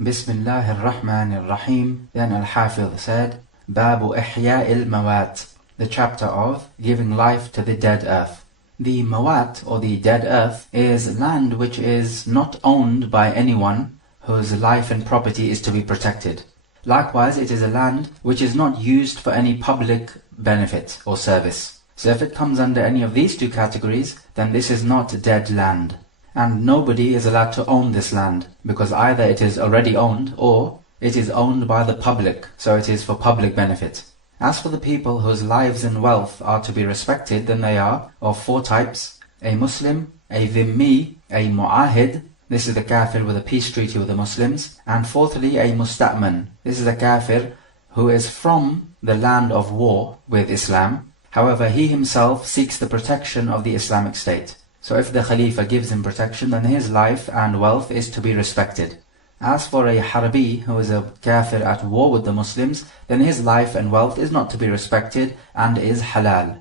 Bismillahir-Rahmanir-Rahim. Then Al-Hafiz said, Babu Ihya'il Mawat, the chapter of giving life to the dead earth. The Mawat, or the dead earth, is land which is not owned by anyone whose life and property is to be protected. Likewise, it is a land which is not used for any public benefit or service. So if it comes under any of these two categories, then this is not dead land. And nobody is allowed to own this land, because either it is already owned or it is owned by the public, so it is for public benefit. As for the people whose lives and wealth are to be respected, then they are of four types: a Muslim, a dhimmi, a mu'ahid, this is the kafir with a peace treaty with the Muslims, and fourthly a musta'man, this is a kafir who is from the land of war with Islam. However, he himself seeks the protection of the Islamic State. So if the Khalifa gives him protection, then his life and wealth is to be respected. As for a Harbi, who is a kafir at war with the Muslims, then his life and wealth is not to be respected and is halal.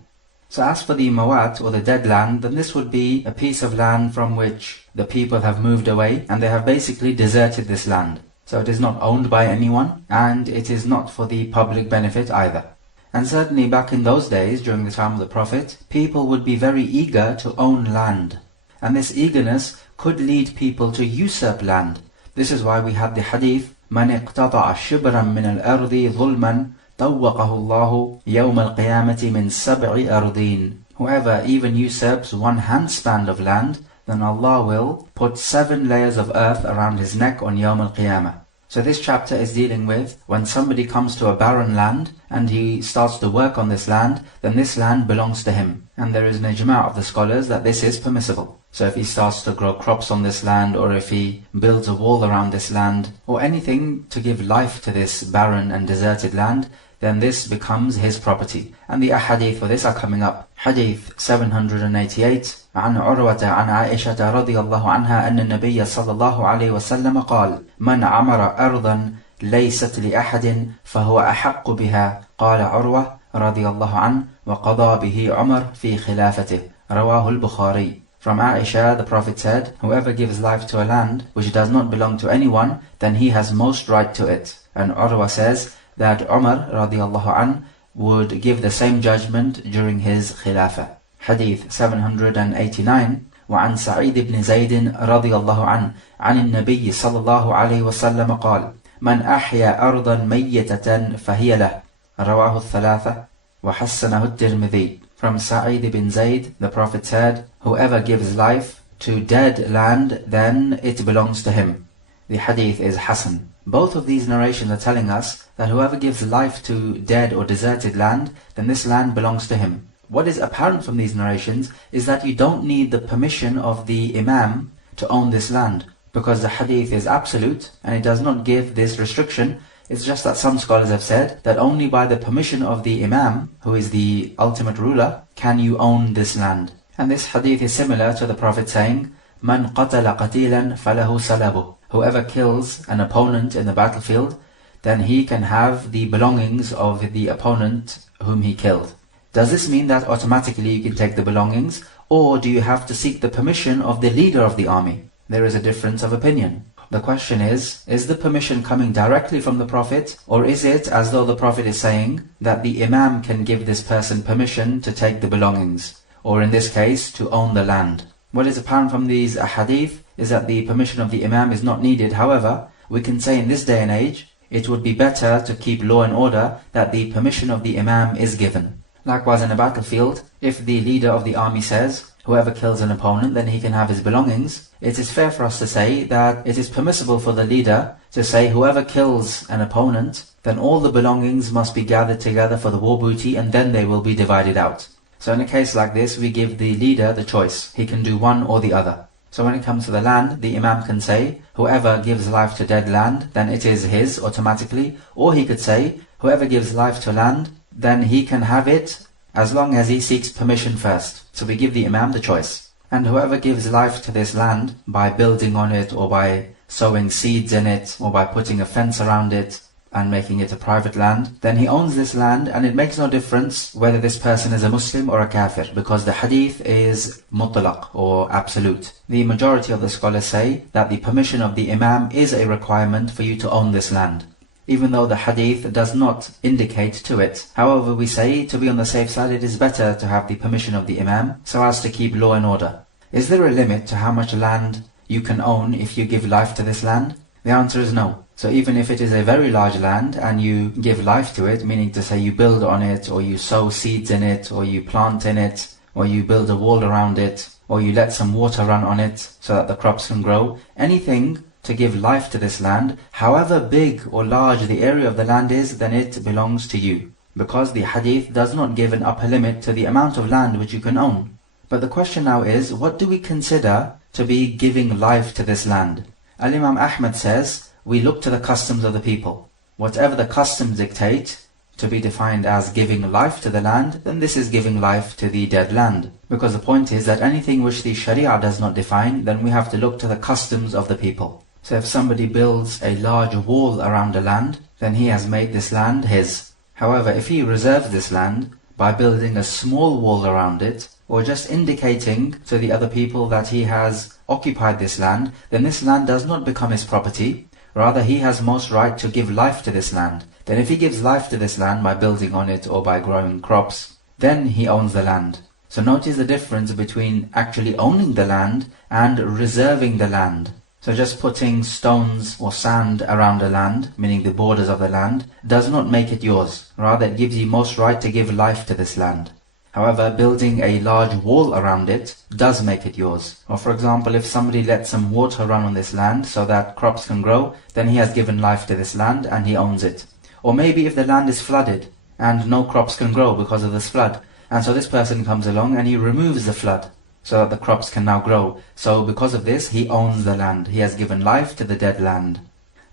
So as for the Mawat, or the dead land, then this would be a piece of land from which the people have moved away and they have basically deserted this land. So it is not owned by anyone and it is not for the public benefit either. And certainly back in those days, during the time of the Prophet, people would be very eager to own land. And this eagerness could lead people to usurp land. This is why we have the hadith, مَنْ اقْتَطَعَ شِبْرًا مِنَ الْأَرْضِ ظُلْمًا طَوَّقَهُ اللَّهُ يَوْمَ الْقِيَامَةِ مِنْ سَبْعِ أَرْضِينَ. Whoever even usurps one handspan of land, then Allah will put 7 layers of earth around his neck on Yawm al-Qiyamah. So this chapter is dealing with when somebody comes to a barren land and he starts to work on this land, then this land belongs to him. And there is an ijma' of the scholars that this is permissible. So if he starts to grow crops on this land, or if he builds a wall around this land, or anything to give life to this barren and deserted land, then this becomes his property. And the ahadith for this are coming up. Hadith 788 عن عروة عن عائشة رضي الله عنها أن النبي صلى الله عليه وسلم قال من عمر أرضا ليست لأحد فهو أحق بها قال عروة رضي الله عنه وقضى به عمر في خلافته رواه البخاري. From Aisha, the Prophet said, whoever gives life to a land which does not belong to anyone, then he has most right to it. And Urwa says that Umar radiallahu an would give the same judgment during his khilafah. Hadith 789 وعن سعيد بن زيد رضي الله عنه عن النبي صلى الله عليه وسلم قال من أحيا أرضا ميتة فهي له رواه الثلاثة وحسنه الترمذي. From Sa'id ibn Zayd, the Prophet said, whoever gives life to dead land, then it belongs to him. The hadith is Hasan. Both of these narrations are telling us that whoever gives life to dead or deserted land, then this land belongs to him. What is apparent from these narrations is that you don't need the permission of the Imam to own this land, because the hadith is absolute and it does not give this restriction. It's just that some scholars have said that only by the permission of the Imam, who is the ultimate ruler, can you own this land. And this hadith is similar to the Prophet saying, مَنْ قَتَلَ قَتِيلًا فَلَهُ سَلَبُهُ. Whoever kills an opponent in the battlefield, then he can have the belongings of the opponent whom he killed. Does this mean that automatically you can take the belongings, or do you have to seek the permission of the leader of the army? There is a difference of opinion. The question is the permission coming directly from the Prophet, or is it as though the Prophet is saying that the Imam can give this person permission to take the belongings, or in this case, to own the land? What is apparent from these ahadith is that the permission of the Imam is not needed. However, we can say in this day and age, it would be better to keep law and order that the permission of the Imam is given. Likewise, in a battlefield, if the leader of the army says, whoever kills an opponent, then he can have his belongings, it is fair for us to say that it is permissible for the leader to say, whoever kills an opponent, then all the belongings must be gathered together for the war booty, and then they will be divided out. So in a case like this, we give the leader the choice. He can do one or the other. So when it comes to the land, the Imam can say, whoever gives life to dead land, then it is his automatically. Or he could say, whoever gives life to land, then he can have it as long as he seeks permission first. So we give the Imam the choice. And whoever gives life to this land by building on it, or by sowing seeds in it, or by putting a fence around it, and making it a private land, then he owns this land, and it makes no difference whether this person is a Muslim or a kafir, because the hadith is mutlaq or absolute. The majority of the scholars say that the permission of the imam is a requirement for you to own this land, even though the hadith does not indicate to it. However, we say, to be on the safe side, it is better to have the permission of the imam so as to keep law and order. Is there a limit to how much land you can own if you give life to this land? The answer is no. So even if it is a very large land and you give life to it, meaning to say you build on it, or you sow seeds in it, or you plant in it, or you build a wall around it, or you let some water run on it so that the crops can grow, anything to give life to this land, however big or large the area of the land is, then it belongs to you. Because the hadith does not give an upper limit to the amount of land which you can own. But the question now is, what do we consider to be giving life to this land? Al-Imam Ahmad says, we look to the customs of the people. Whatever the customs dictate to be defined as giving life to the land, then this is giving life to the dead land. Because the point is that anything which the Sharia does not define, then we have to look to the customs of the people. So if somebody builds a large wall around a land, then he has made this land his. However, if he reserves this land by building a small wall around it, or just indicating to the other people that he has occupied this land, then this land does not become his property. Rather, he has most right to give life to this land. Then if he gives life to this land by building on it or by growing crops, then he owns the land. So notice the difference between actually owning the land and reserving the land. So just putting stones or sand around a land, meaning the borders of the land, does not make it yours. Rather, it gives you most right to give life to this land. However, building a large wall around it does make it yours. Or for example, if somebody lets some water run on this land so that crops can grow, then he has given life to this land and he owns it. Or maybe if the land is flooded and no crops can grow because of this flood, and so this person comes along and he removes the flood so that the crops can now grow. So because of this, he owns the land. He has given life to the dead land.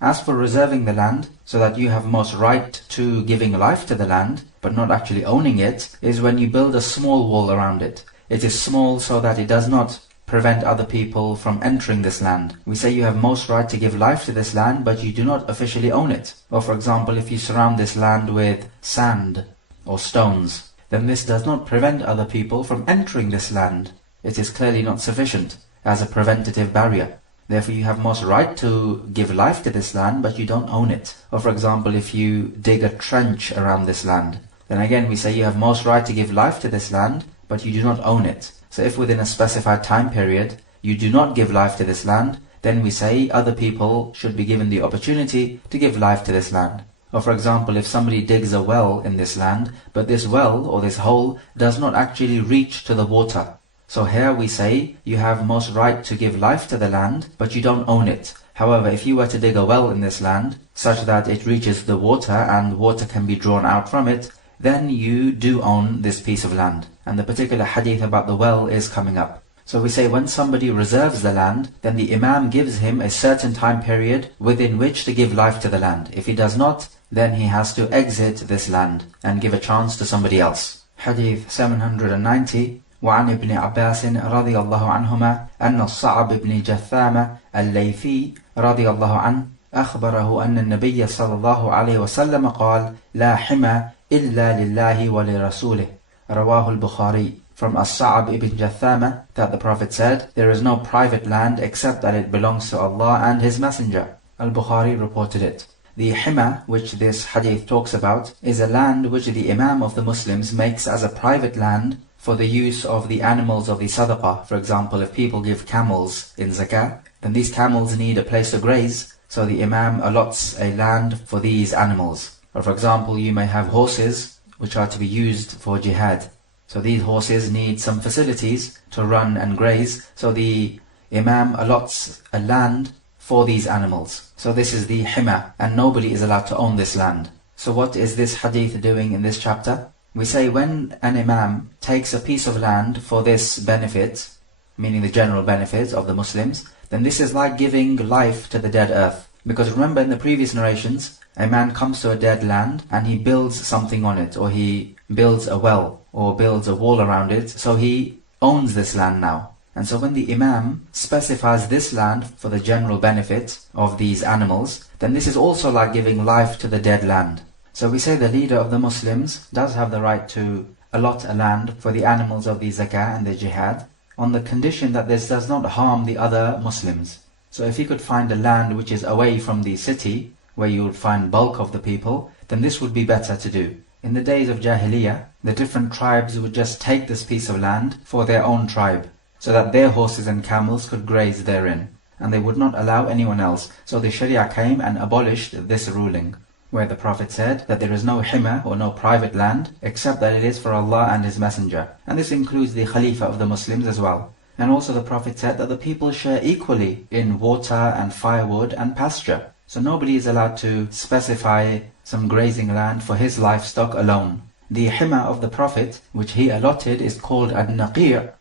As for reserving the land, so that you have most right to giving life to the land, but not actually owning it, is when you build a small wall around it. It is small so that it does not prevent other people from entering this land. We say you have most right to give life to this land, but you do not officially own it. Or for example, if you surround this land with sand or stones, then this does not prevent other people from entering this land. It is clearly not sufficient as a preventative barrier. Therefore, you have most right to give life to this land, but you don't own it. Or for example, if you dig a trench around this land, then again we say you have most right to give life to this land, but you do not own it. So if within a specified time period you do not give life to this land, then we say other people should be given the opportunity to give life to this land. Or for example, if somebody digs a well in this land, but this well or this hole does not actually reach to the water, so here we say you have most right to give life to the land, but you don't own it. However, if you were to dig a well in this land, such that it reaches the water and water can be drawn out from it, then you do own this piece of land. And the particular hadith about the well is coming up. So we say when somebody reserves the land, then the imam gives him a certain time period within which to give life to the land. If he does not, then he has to exit this land and give a chance to somebody else. Hadith 790. وعن ابن عباس رضي الله عنهما أن الصعب بن جثامة الليثي رضي الله عنه أخبره أن النبي صلى الله عليه وسلم قال لا حمى إلا لله ولرسوله رواه البخاري. From As-Sa'ab ibn Jathama that the Prophet said, there is no private land except that it belongs to Allah and His Messenger. Al-Bukhari reported it. The hima, which this hadith talks about, is a land which the Imam of the Muslims makes as a private land for the use of the animals of the sadaqah. For example, if people give camels in zakah, then these camels need a place to graze, so the Imam allots a land for these animals. Or for example, you may have horses which are to be used for jihad. So these horses need some facilities to run and graze, so the Imam allots a land for these animals. So this is the hima, and nobody is allowed to own this land. So what is this hadith doing in this chapter? We say when an imam takes a piece of land for this benefit, meaning the general benefit of the Muslims, then this is like giving life to the dead earth. Because remember in the previous narrations, a man comes to a dead land and he builds something on it, or he builds a well, or builds a wall around it, so he owns this land now. And so when the Imam specifies this land for the general benefit of these animals, then this is also like giving life to the dead land. So we say the leader of the Muslims does have the right to allot a land for the animals of the zakah and the jihad, on the condition that this does not harm the other Muslims. So if he could find a land which is away from the city, where you would find bulk of the people, then this would be better to do. In the days of Jahiliyyah, the different tribes would just take this piece of land for their own tribe, so that their horses and camels could graze therein, and they would not allow anyone else. So the Sharia came and abolished this ruling, where the Prophet said that there is no hima or no private land except that it is for Allah and His Messenger. And this includes the Khalifa of the Muslims as well. And also the Prophet said that the people share equally in water and firewood and pasture. So nobody is allowed to specify some grazing land for his livestock alone. The hima of the Prophet, which he allotted, is called ad-naqir',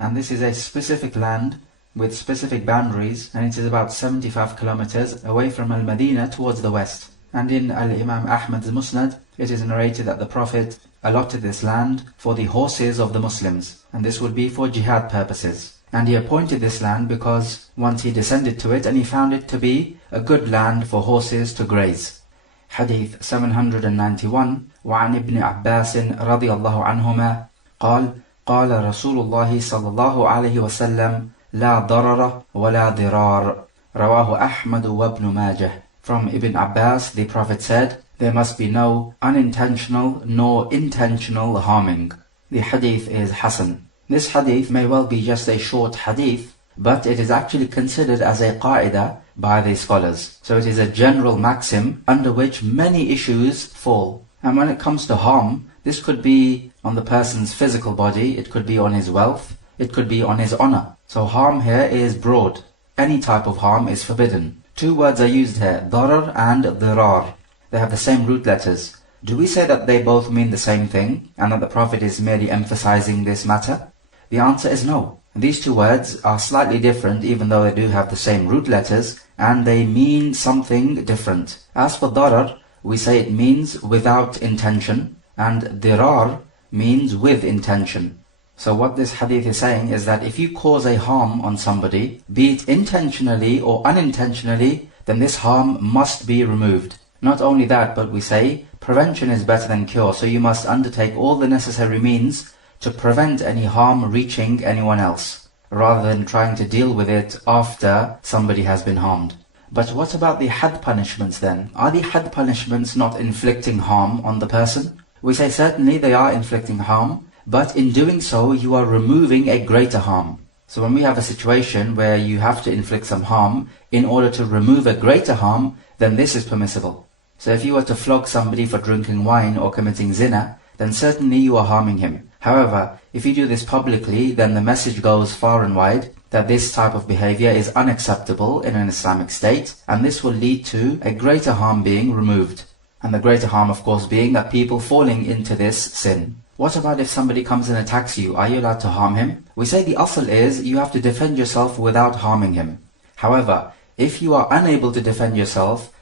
and this is a specific land with specific boundaries, and it is about 75 kilometers away from Al-Madinah towards the west. And in Al-Imam Ahmad's Musnad, it is narrated that the Prophet allotted this land for the horses of the Muslims, and this would be for jihad purposes. And he appointed this land because once he descended to it and he found it to be a good land for horses to graze. Hadith 791, وعن ابن عباس رضي الله عنهما قال قال رسول الله صلى الله عليه وسلم لا ضرر ولا ضرار رواه أحمد وابن ماجه. From Ibn Abbas, the Prophet said, there must be no unintentional nor intentional harming. The hadith is Hasan. This hadith may well be just a short hadith, but it is actually considered as a qaida by the scholars. So it is a general maxim under which many issues fall. And when it comes to harm, this could be on the person's physical body, it could be on his wealth, it could be on his honor. So harm here is broad. Any type of harm is forbidden. Two words are used here, darar and dirar. They have the same root letters. Do we say that they both mean the same thing, and that the Prophet is merely emphasizing this matter? The answer is no. These two words are slightly different, even though they do have the same root letters, and they mean something different. As for darar, we say it means without intention, and dirar means with intention. So what this hadith is saying is that if you cause a harm on somebody, be it intentionally or unintentionally, then this harm must be removed. Not only that, but we say prevention is better than cure, so you must undertake all the necessary means to prevent any harm reaching anyone else, rather than trying to deal with it after somebody has been harmed. But what about the had punishments then? Are the had punishments not inflicting harm on the person? We say certainly they are inflicting harm, but in doing so you are removing a greater harm. So when we have a situation where you have to inflict some harm in order to remove a greater harm, then this is permissible. So if you were to flog somebody for drinking wine or committing zina, then certainly you are harming him. However, if you do this publicly, then the message goes far and wide that this type of behavior is unacceptable in an Islamic state, and this will lead to a greater harm being removed. And the greater harm, of course, being that people falling into this sin. What about if somebody comes and attacks you? Are you allowed to harm him? We say the asl is you have to defend yourself without harming him. However, if you are unable to defend yourself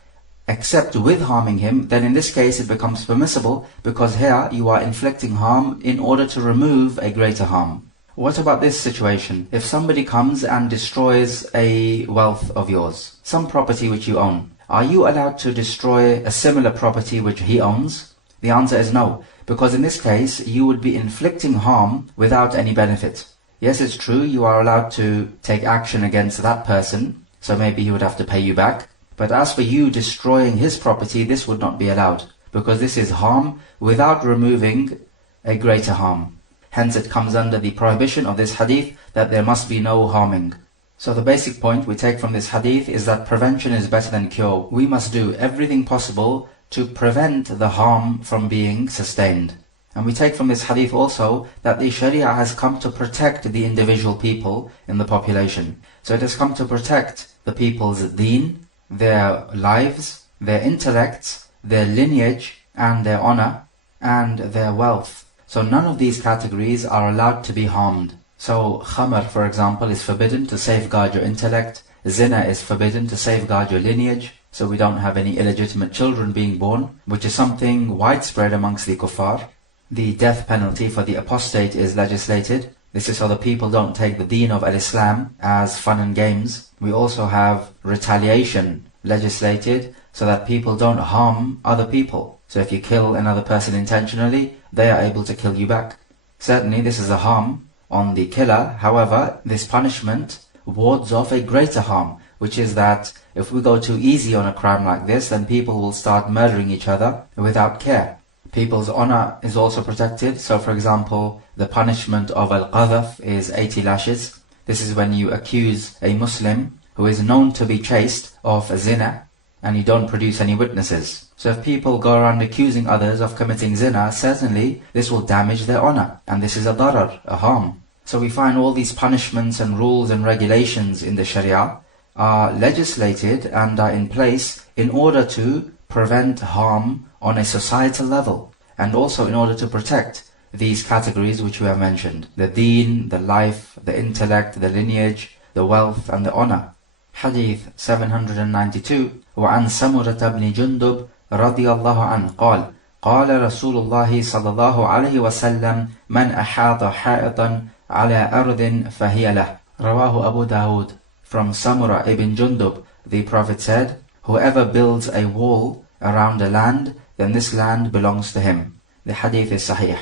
except with harming him, then in this case it becomes permissible, because here you are inflicting harm in order to remove a greater harm. What about this situation? If somebody comes and destroys a wealth of yours, some property which you own, are you allowed to destroy a similar property which he owns? The answer is no, because in this case you would be inflicting harm without any benefit. Yes, it's true, you are allowed to take action against that person, so maybe he would have to pay you back. But as for you destroying his property, this would not be allowed, because this is harm without removing a greater harm. Hence it comes under the prohibition of this hadith that there must be no harming. So the basic point we take from this hadith is that prevention is better than cure. We must do everything possible to prevent the harm from being sustained. And we take from this hadith also that the Sharia has come to protect the individual people in the population. So it has come to protect the people's deen, their lives, their intellects, their lineage, and their honor, and their wealth. So none of these categories are allowed to be harmed. So khamr, for example, is forbidden to safeguard your intellect. Zina is forbidden to safeguard your lineage, so we don't have any illegitimate children being born, which is something widespread amongst the kuffar. The death penalty for the apostate is legislated. This is so the people don't take the deen of al-Islam as fun and games. We also have retaliation legislated so that people don't harm other people. So if you kill another person intentionally, they are able to kill you back. Certainly this is a harm on the killer. However, this punishment wards off a greater harm, which is that if we go too easy on a crime like this, then people will start murdering each other without care. People's honor is also protected. So for example, the punishment of al-qadhaf is 80 lashes. This is when you accuse a Muslim who is known to be chaste of zina and you don't produce any witnesses. So if people go around accusing others of committing zina, certainly this will damage their honor, and this is a darar, a harm. So we find all these punishments and rules and regulations in the Sharia are legislated and are in place in order to prevent harm on a societal level, and also in order to protect these categories which we have mentioned: the deen, the life, the intellect, the lineage, the wealth and the honor. Hadith 792. وعن سمرة بن جندب رضي الله عنه قال قال رسول الله صلى الله عليه وسلم من أحاط حائطا على أرض فهي له. رواه Abu Dawood. From Samura ibn Jundub, the Prophet said, whoever builds a wall around a land, then this land belongs to him. The hadith is sahih.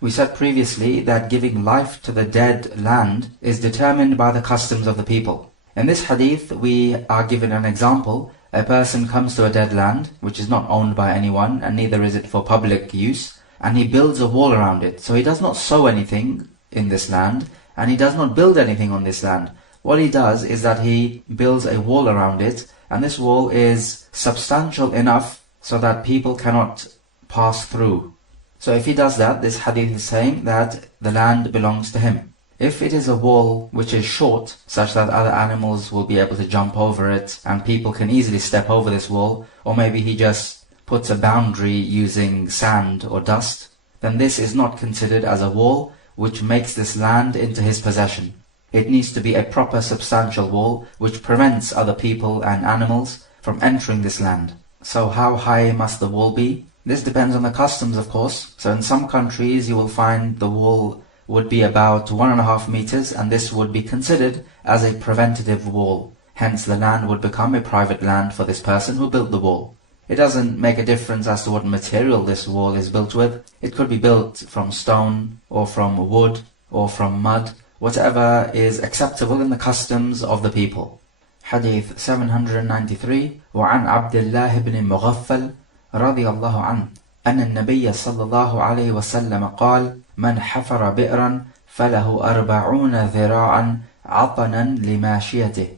We said previously that giving life to the dead land is determined by the customs of the people. In this hadith, we are given an example. A person comes to a dead land, which is not owned by anyone, and neither is it for public use, and he builds a wall around it. So he does not sow anything in this land, and he does not build anything on this land. What he does is that he builds a wall around it, and this wall is substantial enough so that people cannot pass through. So if he does that, this hadith is saying that the land belongs to him. If it is a wall which is short, such that other animals will be able to jump over it and people can easily step over this wall, or maybe he just puts a boundary using sand or dust, then this is not considered as a wall which makes this land into his possession. It needs to be a proper substantial wall which prevents other people and animals from entering this land. So how high must the wall be? This depends on the customs, of course. So in some countries you will find the wall would be about 1.5 meters, and this would be considered as a preventative wall. Hence the land would become a private land for this person who built the wall. It doesn't make a difference as to what material this wall is built with. It could be built from stone, or from wood, or from mud, whatever is acceptable in the customs of the people. Hadith 793. وعن عبد الله بن مغفل رضي الله عنه أن النبي صلى الله عليه وسلم قال من حفر بئرا فله 40 ذراعا عطنا لماشيته.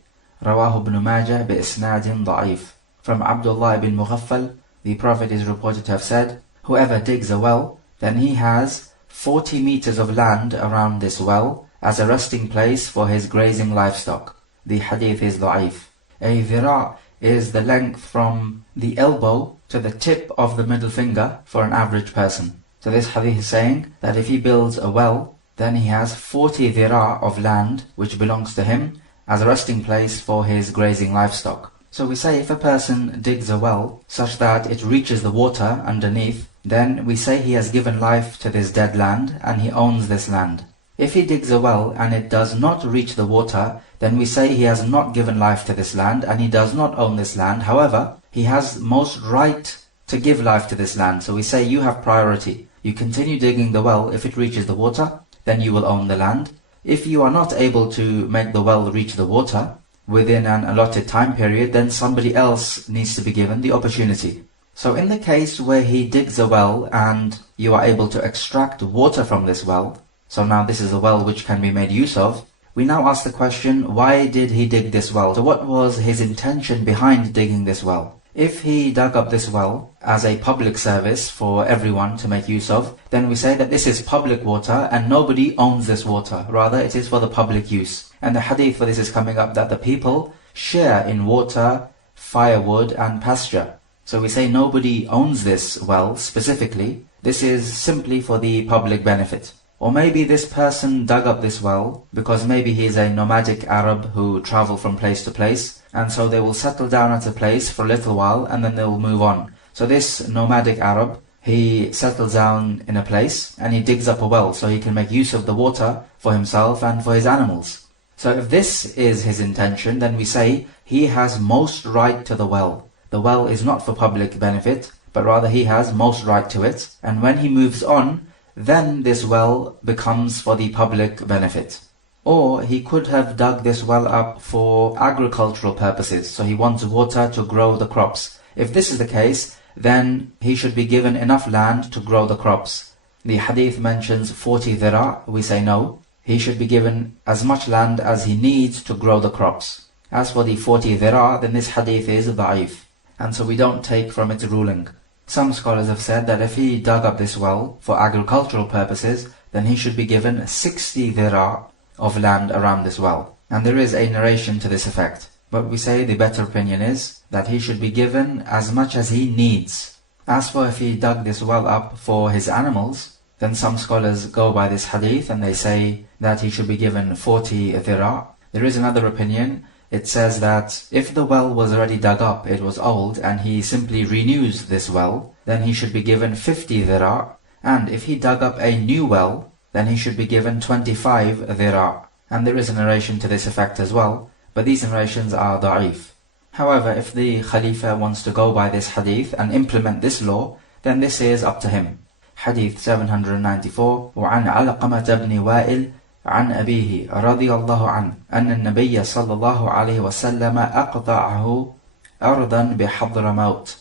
رواه ابن ماجه بإسناد ضعيف. From Abdullah ibn Mughaffal, the Prophet is reported to have said, whoever digs a well, then he has 40 meters of land around this well as a resting place for his grazing livestock. The hadith is da'if. A dhira' is the length from the elbow to the tip of the middle finger for an average person. So this hadith is saying that if he builds a well, then he has 40 dhira' of land which belongs to him as a resting place for his grazing livestock. So we say if a person digs a well such that it reaches the water underneath, then we say he has given life to this dead land and he owns this land. If he digs a well and it does not reach the water, then we say he has not given life to this land and he does not own this land. However, he has most right to give life to this land. So we say you have priority. You continue digging the well. If it reaches the water, then you will own the land. If you are not able to make the well reach the water within an allotted time period, then somebody else needs to be given the opportunity. So in the case where he digs a well and you are able to extract water from this well, so now this is a well which can be made use of, we now ask the question, why did he dig this well? So what was his intention behind digging this well? If he dug up this well as a public service for everyone to make use of, then we say that this is public water and nobody owns this water. Rather, it is for the public use. And the hadith for this is coming up that the people share in water, firewood and pasture. So we say nobody owns this well specifically. This is simply for the public benefit. Or maybe this person dug up this well because maybe he is a nomadic Arab who travel from place to place, and so they will settle down at a place for a little while and then they will move on. So this nomadic Arab, he settles down in a place and he digs up a well so he can make use of the water for himself and for his animals. So if this is his intention, then we say he has most right to the well. The well is not for public benefit, but rather he has most right to it. And when he moves on, then this well becomes for the public benefit. Or he could have dug this well up for agricultural purposes, so he wants water to grow the crops. If this is the case, then he should be given enough land to grow the crops. The hadith mentions 40 dhira, we say no. He should be given as much land as he needs to grow the crops. As for the 40 dhira, then this hadith is da'if, and so we don't take from its ruling. Some scholars have said that if he dug up this well for agricultural purposes, then he should be given 60 dhira of land around this well. And there is a narration to this effect. But we say the better opinion is that he should be given as much as he needs. As for if he dug this well up for his animals, then some scholars go by this hadith and they say that he should be given 40 dhira. There is another opinion. It says that if the well was already dug up, it was old, and he simply renews this well, then he should be given 50 dhira. And if he dug up a new well, then he should be given 25 dhira. And there is a narration to this effect as well, but these narrations are da'if. However, if the Khalifa wants to go by this hadith and implement this law, then this is up to him. Hadith 794, وعن علقمة بن وائل عن أبيه رضي الله عنه أن النبي صلى الله عليه وسلم أقطعه أرضا بحضرموت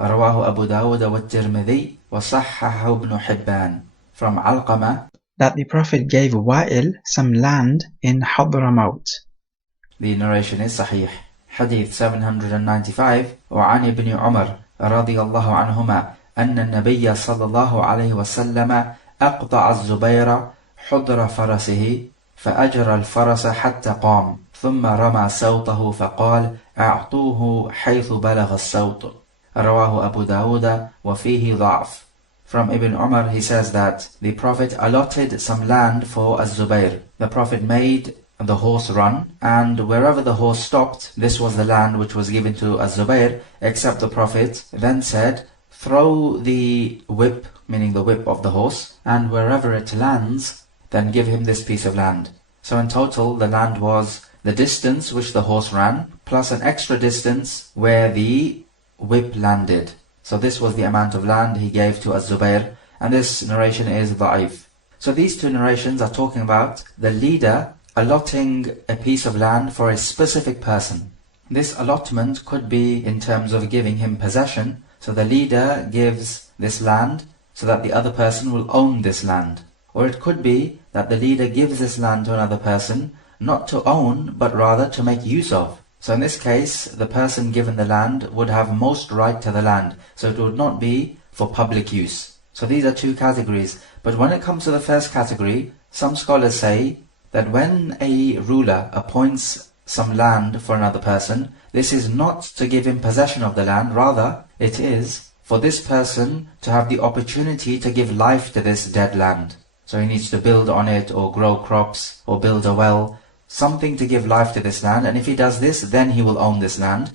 رواه أبو داود والترمذي وصححه ابن حبان. From Alqamah, that the Prophet gave Wa'il some land in Hadramaut. The narration is Sahih. Hadith 795, وعن ابن عمر رضي الله عنهما أن النبي صلى الله عليه وسلم أقطع الزبير حضر فرسه فأجرى الفرس حتى قام ثم رمى صوته فقال أعطوه حيث بلغ الصوت. رواه أبو داود وفيه ضعف. From Ibn Umar, he says that the Prophet allotted some land for Az-Zubayr. The Prophet made the horse run, and wherever the horse stopped, this was the land which was given to Az-Zubayr, except the Prophet then said, throw the whip, meaning the whip of the horse, and wherever it lands, then give him this piece of land. So in total, the land was the distance which the horse ran, plus an extra distance where the whip landed. So this was the amount of land he gave to Az-Zubayr, and this narration is da'if. So these two narrations are talking about the leader allotting a piece of land for a specific person. This allotment could be in terms of giving him possession, so the leader gives this land so that the other person will own this land. Or it could be that the leader gives this land to another person, not to own, but rather to make use of. So in this case, the person given the land would have most right to the land, so it would not be for public use. So these are two categories. But when it comes to the first category, some scholars say that when a ruler appoints some land for another person, this is not to give him possession of the land, rather it is for this person to have the opportunity to give life to this dead land. So he needs to build on it, or grow crops, or build a well, something to give life to this land, and if he does this, then he will own this land.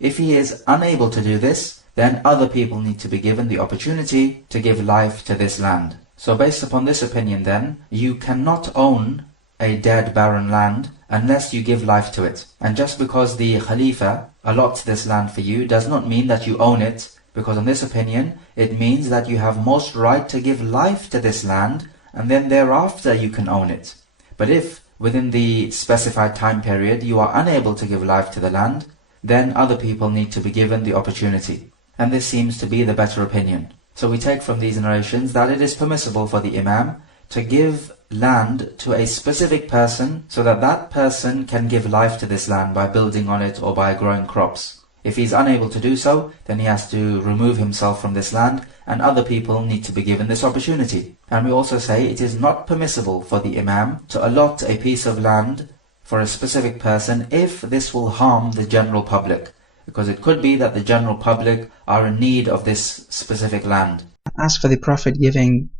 If he is unable to do this, then other people need to be given the opportunity to give life to this land. So based upon this opinion then, you cannot own a dead barren land unless you give life to it. And just because the Khalifa allots this land for you does not mean that you own it, because on this opinion, it means that you have most right to give life to this land, and then thereafter you can own it. But if within the specified time period you are unable to give life to the land, then other people need to be given the opportunity. And this seems to be the better opinion. So we take from these narrations that it is permissible for the Imam to give land to a specific person so that that person can give life to this land by building on it or by growing crops. If he's unable to do so, then he has to remove himself from this land, and other people need to be given this opportunity. And we also say it is not permissible for the Imam to allot a piece of land for a specific person if this will harm the general public, because it could be that the general public are in need of this specific land. As for the Prophet giving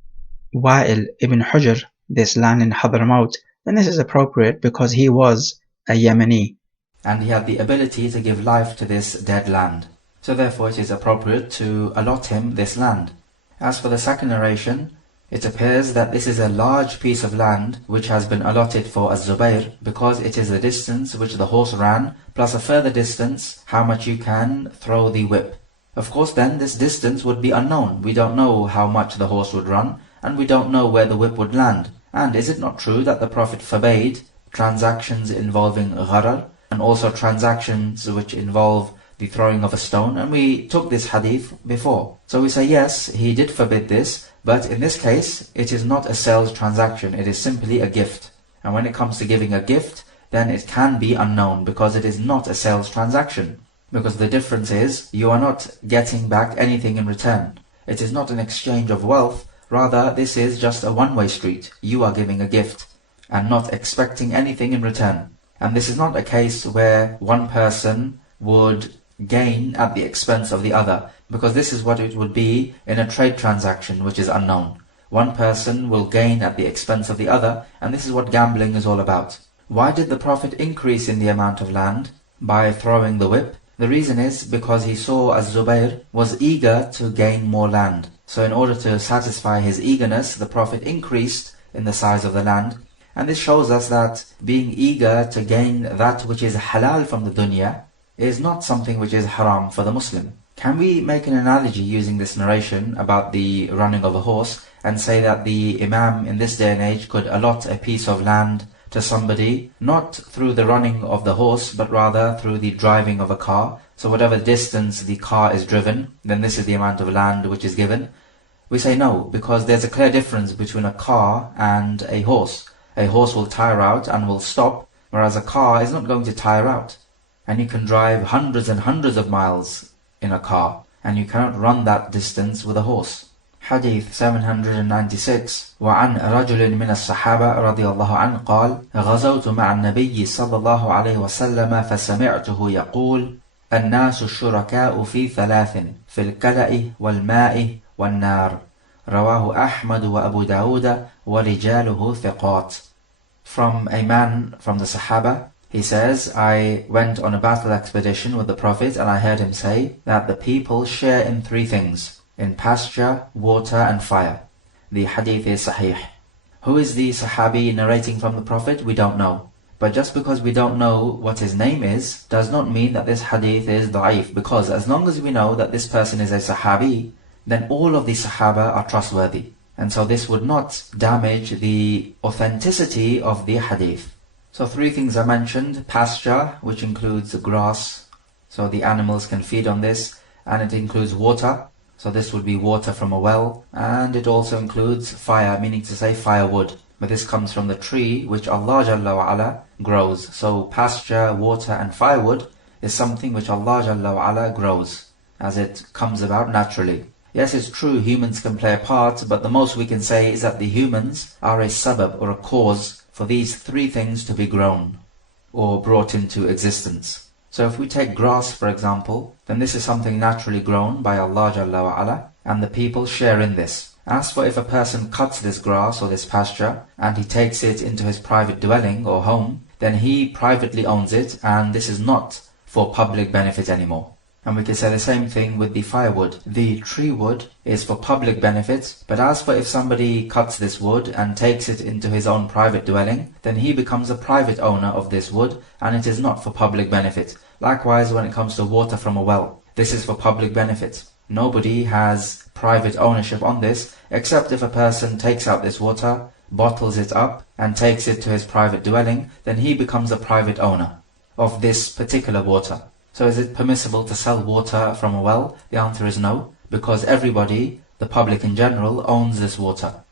Wa'il ibn Hujr this land in Hadramaut, then this is appropriate because he was a Yemeni. And he had the ability to give life to this dead land. So therefore it is appropriate to allot him this land. As for the second narration, it appears that this is a large piece of land which has been allotted for Az-Zubayr because it is the distance which the horse ran, plus a further distance how much you can throw the whip. Of course then this distance would be unknown. We don't know how much the horse would run, and we don't know where the whip would land. And is it not true that the Prophet forbade transactions involving gharar, and also transactions which involve the throwing of a stone? And we took this hadith before. So we say yes, he did forbid this, but in this case, it is not a sales transaction, it is simply a gift. And when it comes to giving a gift, then it can be unknown because it is not a sales transaction. Because the difference is, you are not getting back anything in return. It is not an exchange of wealth, rather this is just a one-way street. You are giving a gift and not expecting anything in return. And this is not a case where one person would gain at the expense of the other, because this is what it would be in a trade transaction which is unknown. One person will gain at the expense of the other, and this is what gambling is all about. Why did the Prophet increase in the amount of land by throwing the whip? The reason is because he saw Az-Zubayr was eager to gain more land. So in order to satisfy his eagerness, the Prophet increased in the size of the land. And this shows us that being eager to gain that which is halal from the dunya is not something which is haram for the Muslim. Can we make an analogy using this narration about the running of a horse and say that the Imam in this day and age could allot a piece of land to somebody, not through the running of the horse, but rather through the driving of a car? So whatever distance the car is driven, then this is the amount of land which is given. We say no, because there's a clear difference between a car and a horse. A horse will tire out and will stop, whereas a car is not going to tire out. And you can drive hundreds and hundreds of miles in a car, and you cannot run that distance with a horse. Hadith 796. وعن رجل من الصحابة رضي الله عنه قال: غزوت مع النبي صلى الله عليه وسلم فسمعته يقول: الناس الشركاء في ثلاث، في الكلأ والماء والنار. رواه أحمد وأبو داود ورجاله ثقات. From a man from the Sahaba, he says, I went on a battle expedition with the Prophet and I heard him say that the people share in three things: in pasture, water and fire. The hadith is sahih. Who is the Sahabi narrating from the Prophet? We don't know. But just because we don't know what his name is, does not mean that this hadith is da'if, because as long as we know that this person is a Sahabi, then all of the Sahaba are trustworthy. And so this would not damage the authenticity of the hadith. So three things are mentioned: pasture, which includes grass, so the animals can feed on this, and it includes water, so this would be water from a well, and it also includes fire, meaning to say firewood. But this comes from the tree which Allah Jalla wa Ala grows. So pasture, water and firewood is something which Allah Jalla wa Ala grows, as it comes about naturally. Yes, it's true, humans can play a part, but the most we can say is that the humans are a sabab or a cause for these three things to be grown or brought into existence. So if we take grass for example, then this is something naturally grown by Allah Jalla wa Ala, and the people share in this. As for if a person cuts this grass or this pasture and he takes it into his private dwelling or home, then he privately owns it, and this is not for public benefit anymore. And we can say the same thing with the firewood. The tree wood is for public benefit, but as for if somebody cuts this wood and takes it into his own private dwelling, then he becomes a private owner of this wood, and it is not for public benefit. Likewise, when it comes to water from a well, this is for public benefit. Nobody has private ownership on this, except if a person takes out this water, bottles it up, and takes it to his private dwelling, then he becomes a private owner of this particular water. So is it permissible to sell water from a well? The answer is no, because everybody, the public in general, owns this water.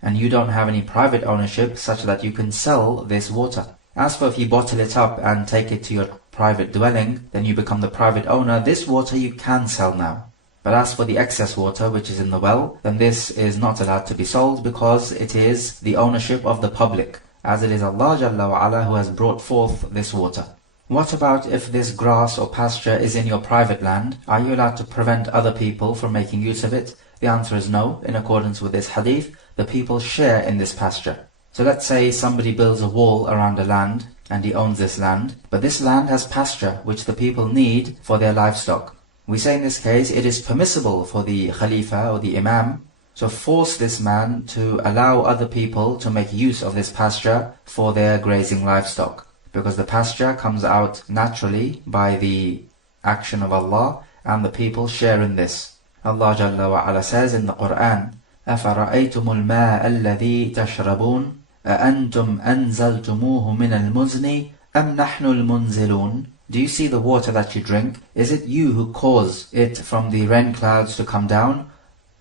And you don't have any private ownership such that you can sell this water. As for if you bottle it up and take it to your private dwelling, then you become the private owner. This water you can sell now. But as for the excess water which is in the well, then this is not allowed to be sold, because it is the ownership of the public, as it is Allah Jalla wa Ala who has brought forth this water. What about if this grass or pasture is in your private land? Are you allowed to prevent other people from making use of it? The answer is no. In accordance with this hadith, the people share in this pasture. So let's say somebody builds a wall around a land and he owns this land, but this land has pasture which the people need for their livestock. We say in this case it is permissible for the Khalifa or the Imam to force this man to allow other people to make use of this pasture for their grazing livestock. Because the pasture comes out naturally by the action of Allah, and the people share in this. Allah Jalla wa Ala says in the Quran, أَفَرَأَيْتُمُ الْمَاءَ الَّذِي تَشْرَبُونَ أَأَنْتُمْ أَنزَلْتُمُوهُ مِنَ الْمُزْنِ أَمْ نَحْنُ الْمُنزِلُونَ. Do you see the water that you drink? Is it you who cause it from the rain clouds to come down,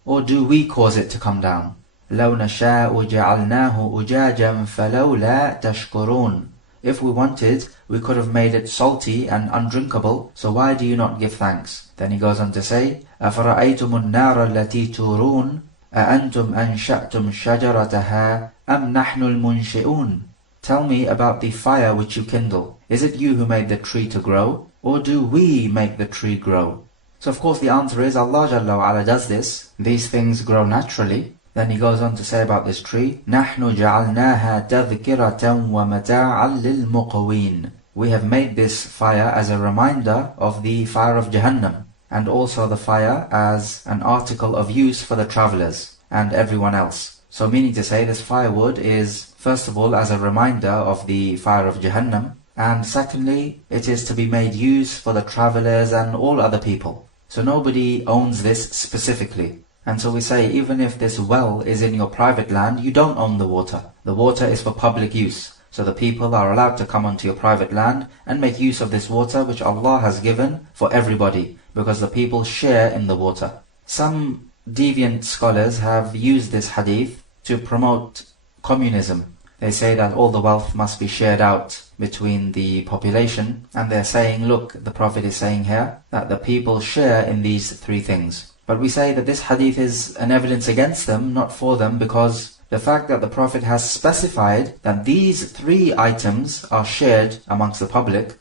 or do we cause it to come down? لَوْ نَشَاءُ جَعَلْنَاهُ أُجَاجًا فَلَوْلَا تَشْكُرُونَ. If we wanted, we could have made it salty and undrinkable, so why do you not give thanks? Then he goes on to say, أَفَرَأَيْتُمُ النَّارَ الَّتِي تُورُونَ أَأَنْتُمْ أَنْشَأْتُمْ شَجَرَتَهَا أَمْ نَحْنُ الْمُنْشِئُونَ. Tell me about the fire which you kindle. Is it you who made the tree to grow, or do we make the tree grow? So of course the answer is Allah Jalla wa Ala does this. These things grow naturally. Then he goes on to say about this tree, نَحْنُ جَعَلْنَاهَا تَذْكِرَةً وَمَتَاعًا لِلْمُقْوِينَ. We have made this fire as a reminder of the fire of Jahannam, and also the fire as an article of use for the travelers and everyone else. So meaning to say, this firewood is first of all as a reminder of the fire of Jahannam, and secondly, it is to be made use for the travelers and all other people. So nobody owns this specifically. And so we say, even if this well is in your private land, you don't own the water. The water is for public use. So the people are allowed to come onto your private land and make use of this water which Allah has given for everybody, because the people share in the water. Some deviant scholars have used this hadith to promote communism. They say that all the wealth must be shared out between the population, and they're saying, look, the Prophet is saying here that the people share in these three things. But we say that this hadith is an evidence against them, not for them, because the fact that the Prophet has specified that these three items are shared amongst the public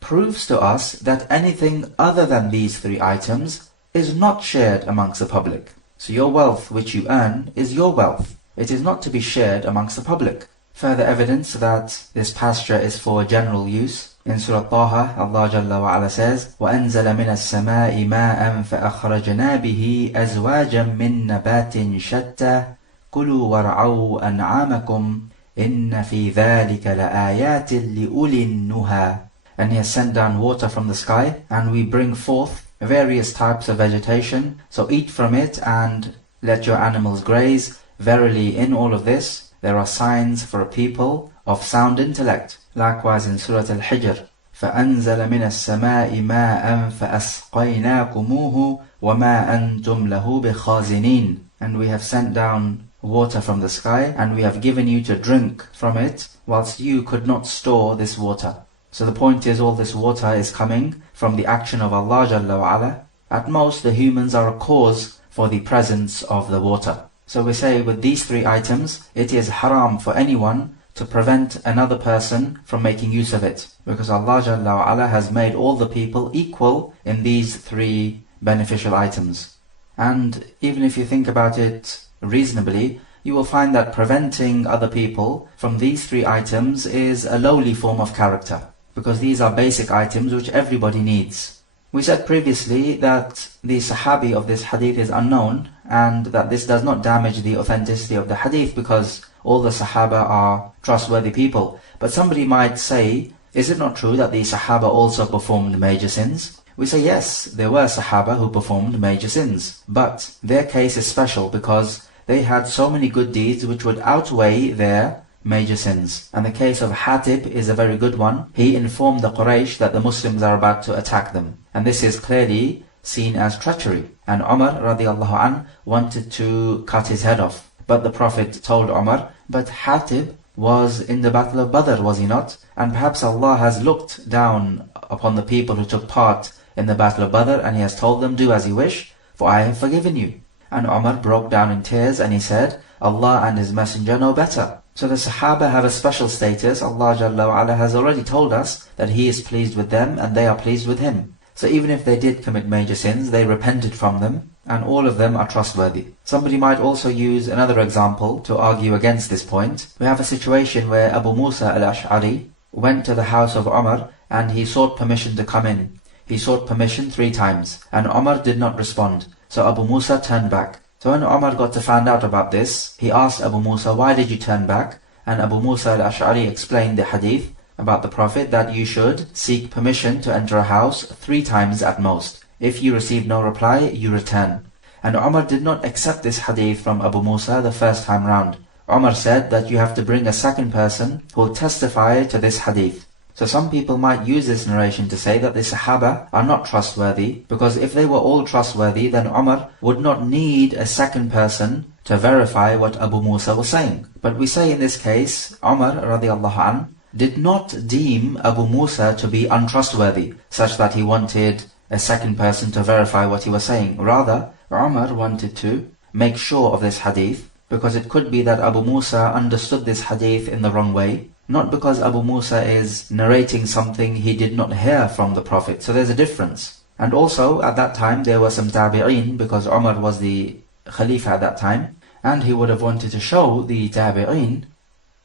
proves to us that anything other than these three items is not shared amongst the public. So your wealth which you earn is your wealth. It is not to be shared amongst the public. Further evidence that this pasture is for general use. In Surah Taha, Allah Jalla wa Ala says, وَأَنزَلَ مِنَ السَّمَاءِ مَاءً فَأَخْرَجْنَا بِهِ أَزْوَاجًا مِّن نَبَاتٍ شَتَّى كُلُوا وَارْعَوْا أَنْعَامَكُمْ إِنَّ فِي ذَلِكَ لَآيَاتٍ لِأُولِي النُّهَى. And He has sent down water from the sky, and we bring forth various types of vegetation, so eat from it and let your animals graze. Verily, in all of this, there are signs for a people of sound intellect. Likewise in Surah Al-Hijr, فَأَنزَلَ مِنَ السَّمَاءِ مَاءً فَأَسْقَيْنَاكُمُوهُ وَمَا أَنْتُمْ لَهُ بِخَازِنِينَ. And we have sent down water from the sky, and we have given you to drink from it, whilst you could not store this water. So the point is, all this water is coming from the action of Allah Jalla wa Ala. At most, the humans are a cause for the presence of the water. So we say with these three items, it is haram for anyone to prevent another person from making use of it, because Allah Jalla wa Ala has made all the people equal in these three beneficial items. And even if you think about it reasonably, you will find that preventing other people from these three items is a lowly form of character, because these are basic items which everybody needs. We said previously that the Sahabi of this hadith is unknown, and that this does not damage the authenticity of the hadith, because all the Sahaba are trustworthy people. But somebody might say, is it not true that the Sahaba also performed major sins? We say yes, there were Sahaba who performed major sins, but their case is special because they had so many good deeds which would outweigh their major sins. And the case of Hatib is a very good one. He informed the Quraysh that the Muslims are about to attack them, and this is clearly seen as treachery. And Umar radiallahu anh wanted to cut his head off, but the Prophet told Umar, but Hatib was in the battle of Badr, was he not? And perhaps Allah has looked down upon the people who took part in the battle of Badr, and He has told them, do as you wish, for I have forgiven you. And Umar broke down in tears and he said, Allah and His Messenger know better. So the Sahaba have a special status. Allah Jalla wa Ala has already told us that He is pleased with them and they are pleased with Him. So even if they did commit major sins, they repented from them, and all of them are trustworthy. Somebody might also use another example to argue against this point. We have a situation where Abu Musa al-Ash'ari went to the house of Umar and he sought permission to come in. He sought permission 3 times, and Umar did not respond. So Abu Musa turned back. So when Umar got to find out about this, he asked Abu Musa, why did you turn back? And Abu Musa al-Ash'ari explained the hadith about the Prophet that you should seek permission to enter a house 3 times at most. If you receive no reply, you return. And Umar did not accept this hadith from Abu Musa the first time round. Umar said that you have to bring a second person who will testify to this hadith. So some people might use this narration to say that the Sahaba are not trustworthy, because if they were all trustworthy, then Umar would not need a second person to verify what Abu Musa was saying. But we say in this case, Umar radiallahu anh did not deem Abu Musa to be untrustworthy, such that he wanted a second person to verify what he was saying. Rather, Umar wanted to make sure of this hadith, because it could be that Abu Musa understood this hadith in the wrong way, not because Abu Musa is narrating something he did not hear from the Prophet. So there's a difference. And also, at that time, there were some tabi'een, because Umar was the Khalifa at that time, and he would have wanted to show the tabi'een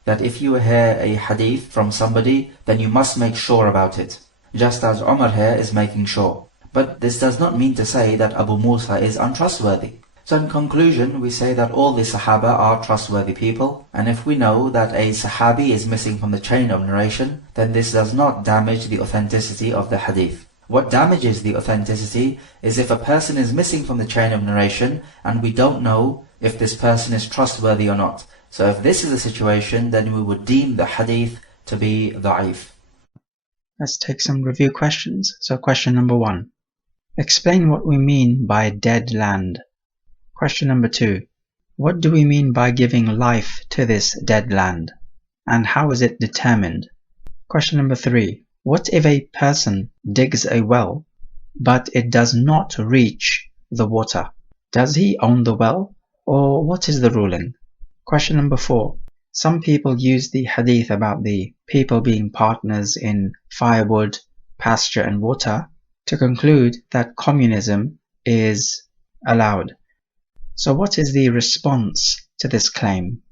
that if you hear a hadith from somebody, then you must make sure about it, just as Umar here is making sure. But this does not mean to say that Abu Musa is untrustworthy. So in conclusion, we say that all the Sahaba are trustworthy people, and if we know that a Sahabi is missing from the chain of narration, then this does not damage the authenticity of the hadith. What damages the authenticity is if a person is missing from the chain of narration and we don't know if this person is trustworthy or not. So if this is the situation, then we would deem the hadith to be da'if. Let's take some review questions. So question number 1. Explain what we mean by dead land. Question number 2. What do we mean by giving life to this dead land? And how is it determined? Question number 3. What if a person digs a well, but it does not reach the water? Does he own the well, or what is the ruling? Question number 4. Some people use the hadith about the people being partners in firewood, pasture and water to conclude that communism is allowed. So what is the response to this claim?